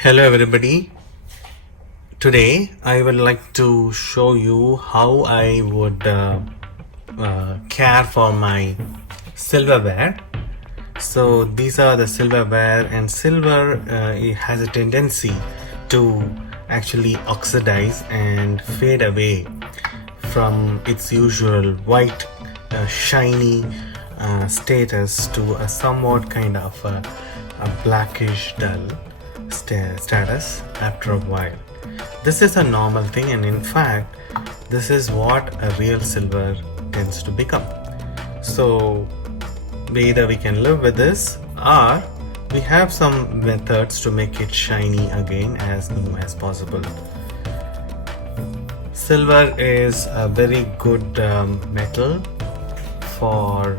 Hello everybody. Today I would like to show you how I would care for my silverware. So these are the silverware, and silver it has a tendency to actually oxidize and fade away from its usual white shiny status to a somewhat kind of a blackish dull status after a while. This is a normal thing, and in fact this is what a real silver tends to become. So either we can live with this, or we have some methods to make it shiny again as new as possible. Silver is a very good metal for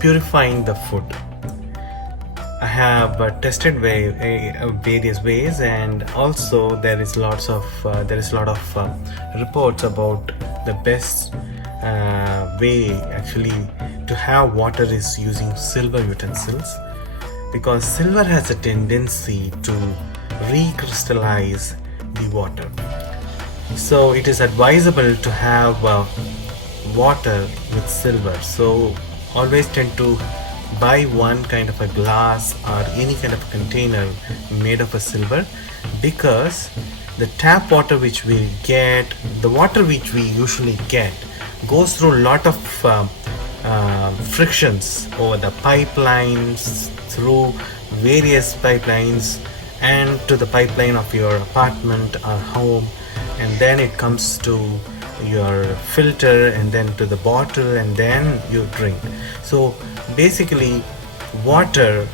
purifying the food. I have tested various ways, and also there is a lot of reports about the best way actually to have water is using silver utensils, because silver has a tendency to recrystallize the water. So it is advisable to have water with silver. So always tend to buy one kind of a glass or any kind of a container made of a silver, because the tap water which we get, the water which we usually get, goes through a lot of frictions over the pipelines, through various pipelines, and to the pipeline of your apartment or home, and then it comes to your filter, and then to the bottle, and then you drink. So basically water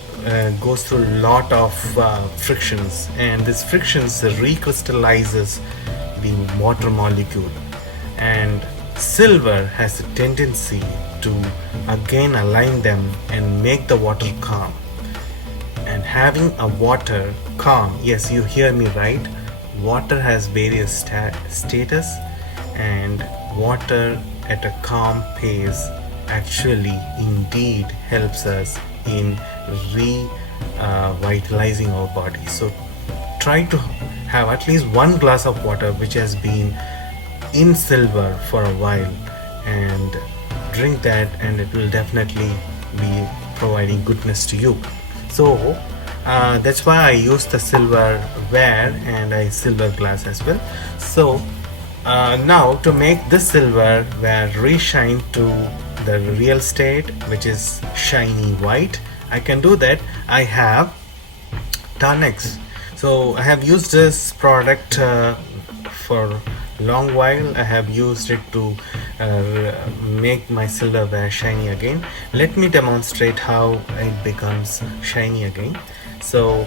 goes through a lot of frictions, and this frictions recrystallizes the water molecule, and silver has a tendency to again align them and make the water calm. And having a water calm, yes, you hear me right, water has various status, and water at a calm pace actually indeed helps us in revitalizing our body. So try to have at least one glass of water which has been in silver for a while, and drink that, and it will definitely be providing goodness to you. So that's why I use the silverware, and I silver glass as well. So now to make this silverware re-shine to the real state, which is shiny white, I can do that. I have Tarnex. So I have used this product for a long while. I have used it to make my silverware shiny again. Let me demonstrate how it becomes shiny again. So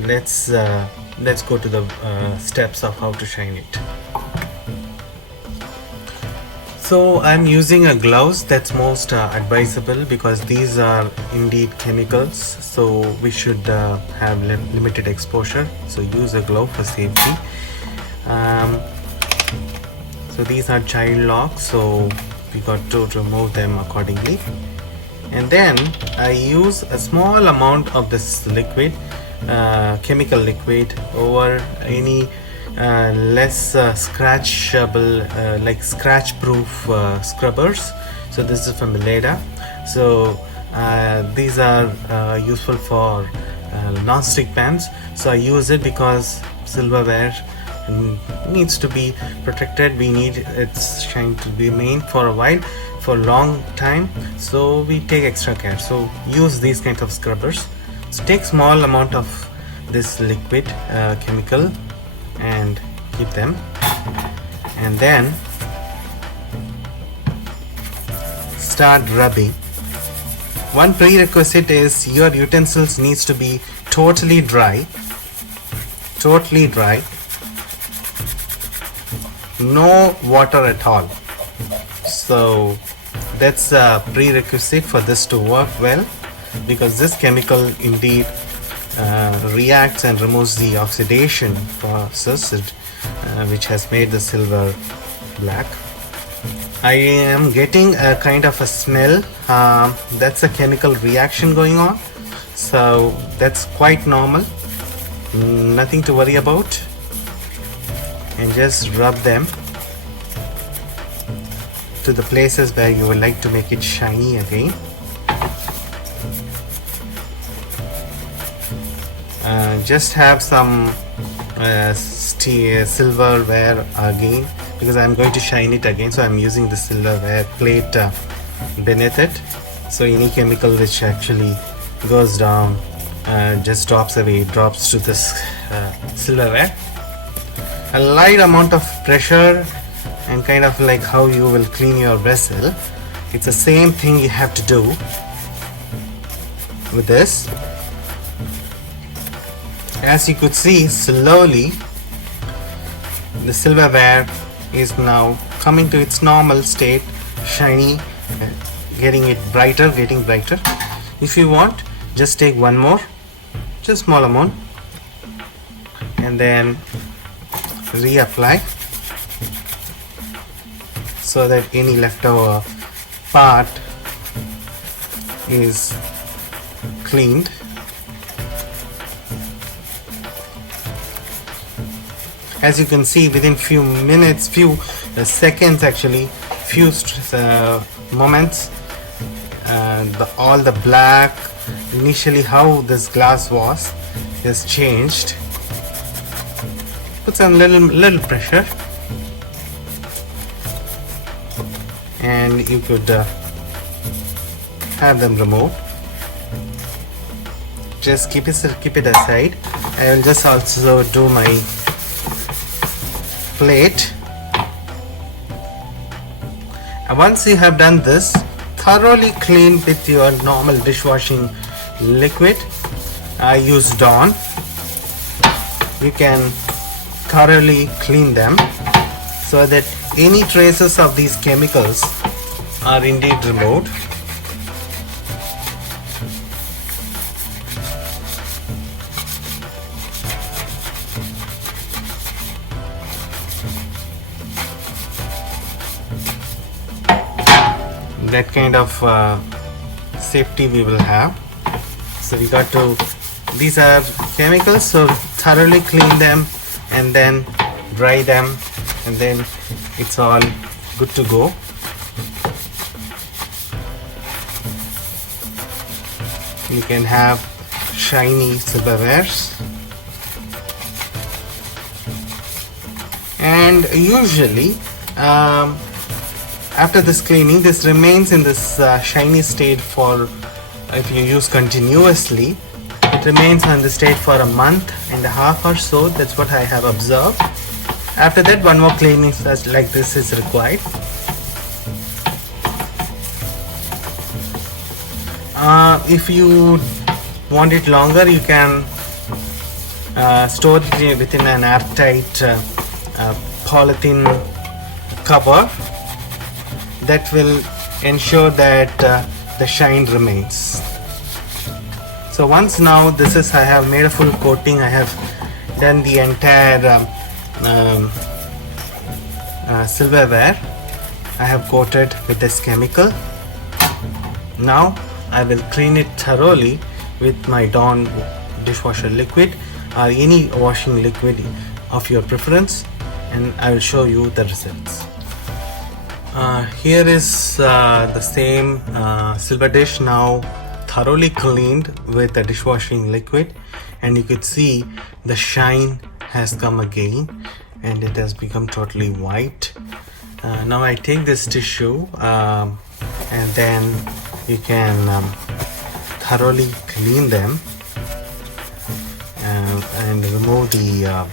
let's go to the steps of how to shine it. So I'm using a gloves. That's most advisable, because these are indeed chemicals, so we should have limited exposure. So use a glove for safety. So these are child locks, so we got to remove them accordingly. And then I use a small amount of this liquid, chemical liquid, over any less scratchable, like scratch proof scrubbers. So this is from Leda. So these are useful for non-stick pans. So I use it because silverware needs to be protected. We need its shine to remain for a while, for a long time, so we take extra care. So use these kinds of scrubbers. So take small amount of this liquid chemical and keep them, and then start rubbing. One prerequisite is your utensils needs to be totally dry, no water at all. So that's a prerequisite for this to work well, because this chemical indeed reacts and removes the oxidation process which has made the silver black. I am getting a kind of a smell. That's a chemical reaction going on. So that's quite normal, nothing to worry about. And just rub them to the places where you would like to make it shiny again. Just have some silverware again, because I'm going to shine it again, so I'm using the silverware plate beneath it, so any chemical which actually goes down just drops away, drops to this silverware. A light amount of pressure, and kind of like how you will clean your vessel, it's the same thing you have to do with this. As you could see, slowly the silverware is now coming to its normal state, shiny, getting brighter. If you want, just take one more, just small amount, and then reapply, so that any leftover part is cleaned. As you can see, within few minutes, few seconds actually, few moments, all the black, initially how this glass was, has changed. Put some little pressure, and you could have them removed. Just keep it aside. I will just also do my plate. And once you have done this, thoroughly clean with your normal dishwashing liquid. I use Dawn. You can thoroughly clean them so that any traces of these chemicals are indeed removed. That kind of safety we will have. So we got to, these are chemicals, so thoroughly clean them and then dry them, and then it's all good to go. You can have shiny silverwares. And usually after this cleaning, this remains in this shiny state for, if you use continuously, it remains on the state for a month and a half or so. That's what I have observed. After that, one more cleaning such like this is required. If you want it longer, you can store it within an airtight polythene cover. That will ensure that the shine remains. So once now this is, I have made a full coating, I have done the entire silverware, I have coated with this chemical. Now I will clean it thoroughly with my Dawn dishwasher liquid or any washing liquid of your preference, and I will show you the results. Here is the same silver dish, now thoroughly cleaned with the dishwashing liquid, and you could see the shine has come again and it has become totally white. Now I take this tissue and then you can thoroughly clean them and remove the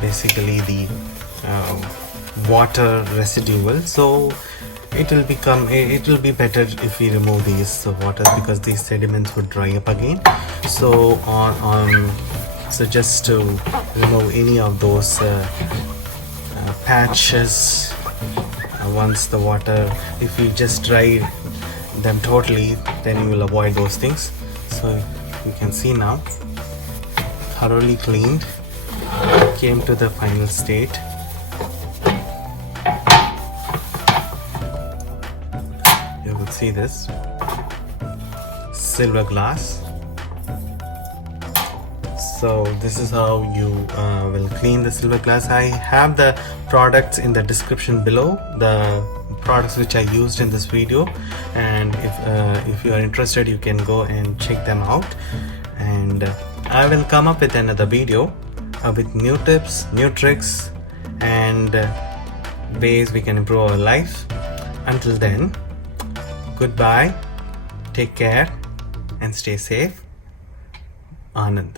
basically the water residual. So it will be better if we remove these water, because these sediments would dry up again. So so just to remove any of those patches, once the water, if you just dry them totally, then you will avoid those things. So you can see now thoroughly cleaned, came to the final state. You will see this silver glass. So this is how you will clean the silver glass. I have the products in the description below, the products which I used in this video, and if you are interested, you can go and check them out. And I will come up with another video with new tips, new tricks, and ways we can improve our life. Until then, goodbye, take care, and stay safe. Anand.